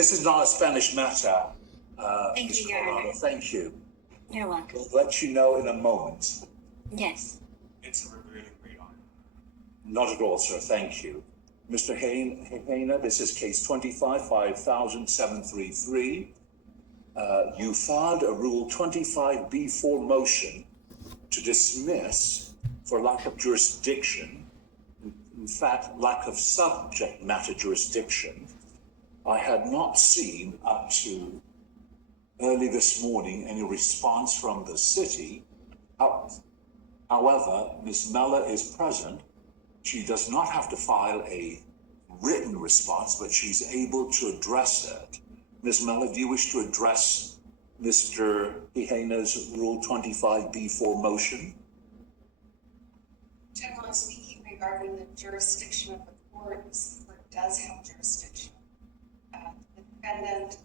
This is not a Spanish matter. Thank you, Mr. Your Colorado. Honor. Thank you. You're welcome. We'll let you know in a moment. Yes. It's a revealing great honor. Not at all, sir. Thank you. Mr. Hejena, this is case 25-5733. You filed a Rule 25B4 motion to dismiss for lack of jurisdiction, in fact, lack of subject matter jurisdiction. I had not seen up to early this morning any response from the city. However, Ms. Mella is present. She does not have to file a written response, but she's able to address it. Ms. Mella, do you wish to address Mr. Hejena's Rule 25B4 motion? Generally speaking, regarding the jurisdiction of the court, this court does have jurisdiction. The defendant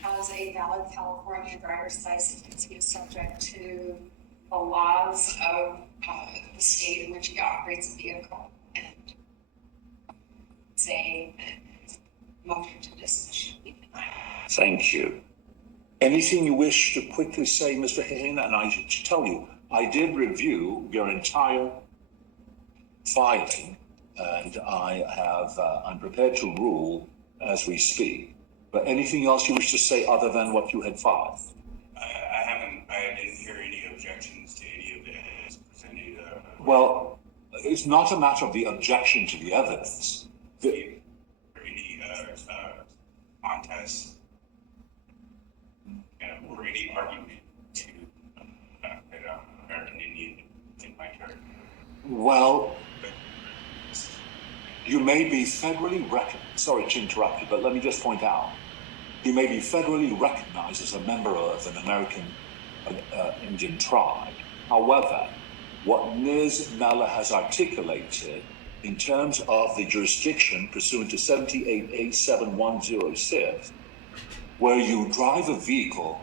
has a valid California driver's license. He is subject to the laws of the state in which he operates a vehicle, and say motion to dismiss should be denied. Thank you. Anything you wish to quickly say, Mr. Hejena? And I should tell you, I did review your entire filing, and I'm prepared to rule as we speak. But anything else you wish to say other than what you had filed? I didn't hear any objections to any of the evidence presented. Well, it's not a matter of the objection to the evidence. Any contest or any argument to American Indian in my character. Well, you may be federally sorry to interrupt you, but let me just point out, you may be federally recognized as a member of an American Indian tribe. However, what Ms. Mella has articulated in terms of the jurisdiction pursuant to 78A7106, where you drive a vehicle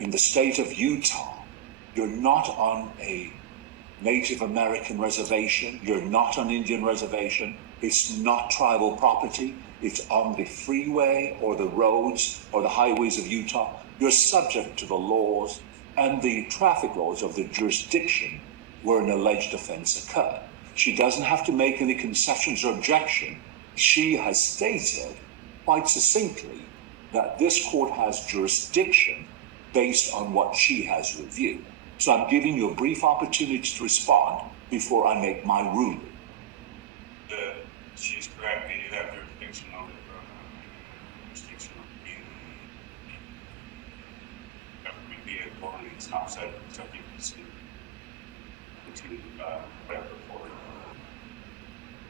in the state of Utah, you're not on a Native American reservation, you're not on Indian reservation, it's not tribal property, it's on the freeway or the roads or the highways of Utah, you're subject to the laws and the traffic laws of the jurisdiction where an alleged offense occurred. She doesn't have to make any concessions or objection. She has stated quite succinctly that this court has jurisdiction based on what she has reviewed. So I'm giving you a brief opportunity to respond before I make my ruling. She is correct. They do have jurisdiction over the jurisdiction of the government vehicle, and it's not subject to whatever forward.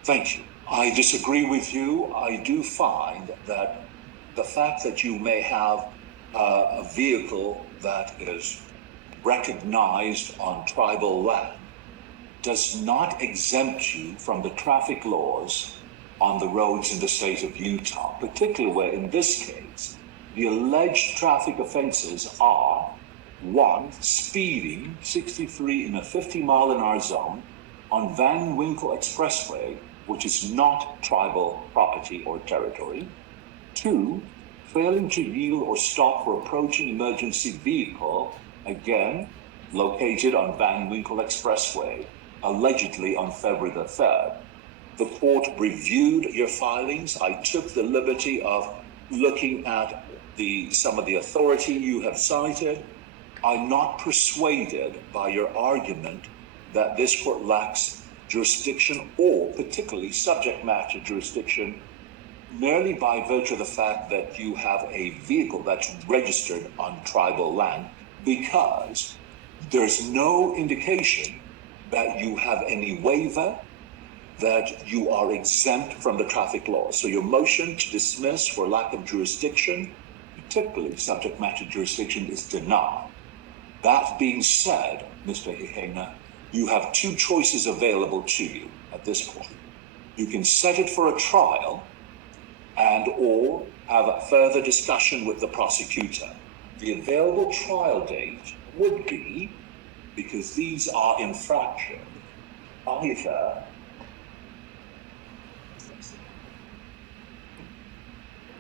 Thank you. I disagree with you. I do find that the fact that you may have a vehicle that is recognized on tribal land does not exempt you from the traffic laws on the roads in the state of Utah, particularly where in this case, the alleged traffic offenses are 1, speeding 63 in a 50-mile-an-hour zone on Van Winkle Expressway, which is not tribal property or territory. 2, failing to yield or stop for approaching emergency vehicle, again, located on Van Winkle Expressway, allegedly on February the 3rd. The court reviewed your filings. I took the liberty of looking at some of the authority you have cited. I'm not persuaded by your argument that this court lacks jurisdiction or particularly subject matter jurisdiction merely by virtue of the fact that you have a vehicle that's registered on tribal land, because there's no indication that you have any waiver, that you are exempt from the traffic laws. So your motion to dismiss for lack of jurisdiction, particularly subject matter jurisdiction, is denied. That being said, Mr. Hejena, you have 2 choices available to you at this point. You can set it for a trial and or have a further discussion with the prosecutor. The available trial date would be, because these are infractions, either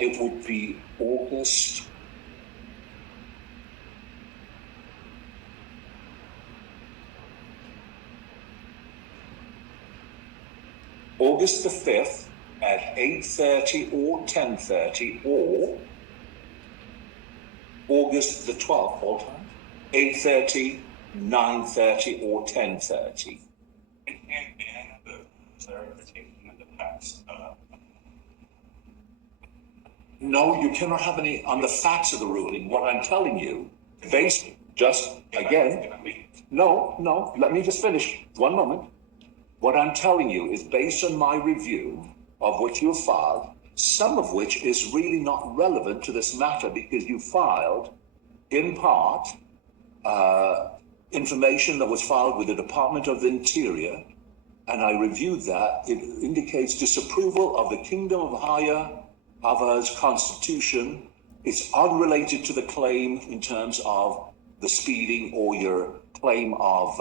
it would be August the 5th at 8:30 or 10:30, or August the 12th, all time, 8:30, 9:30, or 10:30. And may I have a clarification of the facts? No, you cannot have any on the facts of the ruling. What I'm telling you, based just again, no, let me just finish. One moment. What I'm telling you is based on my review of what you filed, some of which is really not relevant to this matter because you filed, in part, information that was filed with the Department of the Interior, and I reviewed that. It indicates disapproval of the Kingdom of Hava's constitution. It's unrelated to the claim in terms of the speeding or your claim of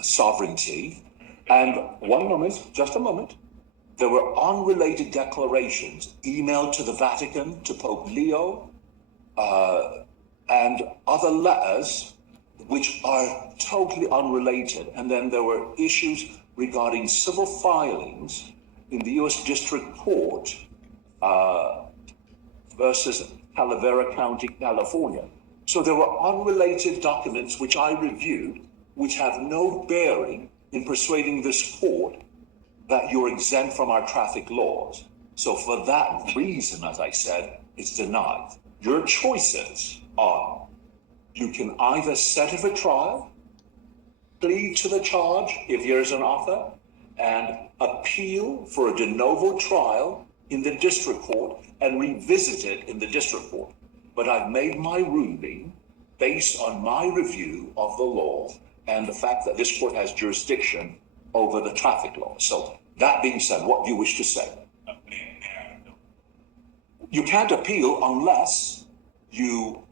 sovereignty. And one moment, just a moment. There were unrelated declarations emailed to the Vatican, to Pope Leo, and other letters which are totally unrelated. And then there were issues regarding civil filings in the U.S. District Court versus Talavera County, California. So there were unrelated documents which I reviewed, which have no bearing in persuading this court that you're exempt from our traffic laws. So for that reason, as I said, it's denied. Your choices are, you can either set it for trial, plead to the charge if there is an offer, and appeal for a de novo trial in the district court and revisit it in the district court. But I've made my ruling based on my review of the law and the fact that this court has jurisdiction over the traffic law. So that being said, what do you wish to say? You can't appeal unless you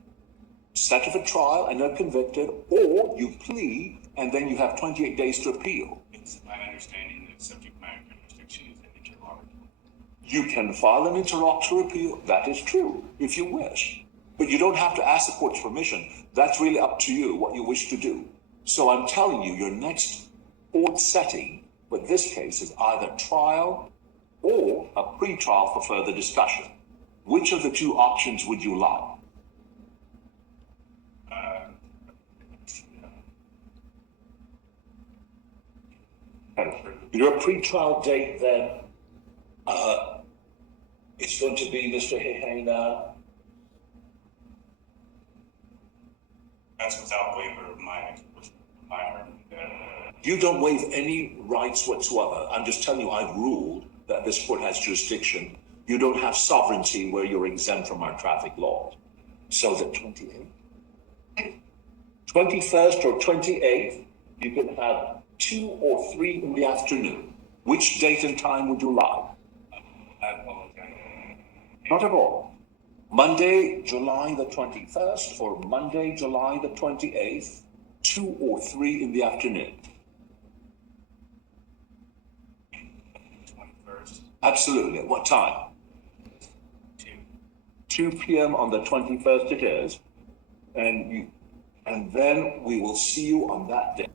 set it for trial and are convicted, or you plead and then you have 28 days to appeal. It's my understanding that subject matter jurisdiction is an interlocutory. You can file an interlocutory appeal, that is true, if you wish. But you don't have to ask the court's permission. That's really up to you, what you wish to do. So I'm telling you, your next court setting with this case is either trial or a pre-trial for further discussion. Which of the two options would you like? Your pre-trial date then, it's going to be Mr. Hehena. That's without waiver of my You don't waive any rights whatsoever. I'm just telling you, I've ruled that this court has jurisdiction. You don't have sovereignty where you're exempt from our traffic laws. So the 28th, 21st or 28th, you can have 2 or 3 in the afternoon. Which date and time would you like? Not at all. Monday, July the 21st or Monday, July the 28th, 2 or 3 in the afternoon. 21st. Absolutely. At what time? 2 p.m. on the 21st it is. And then we will see you on that day.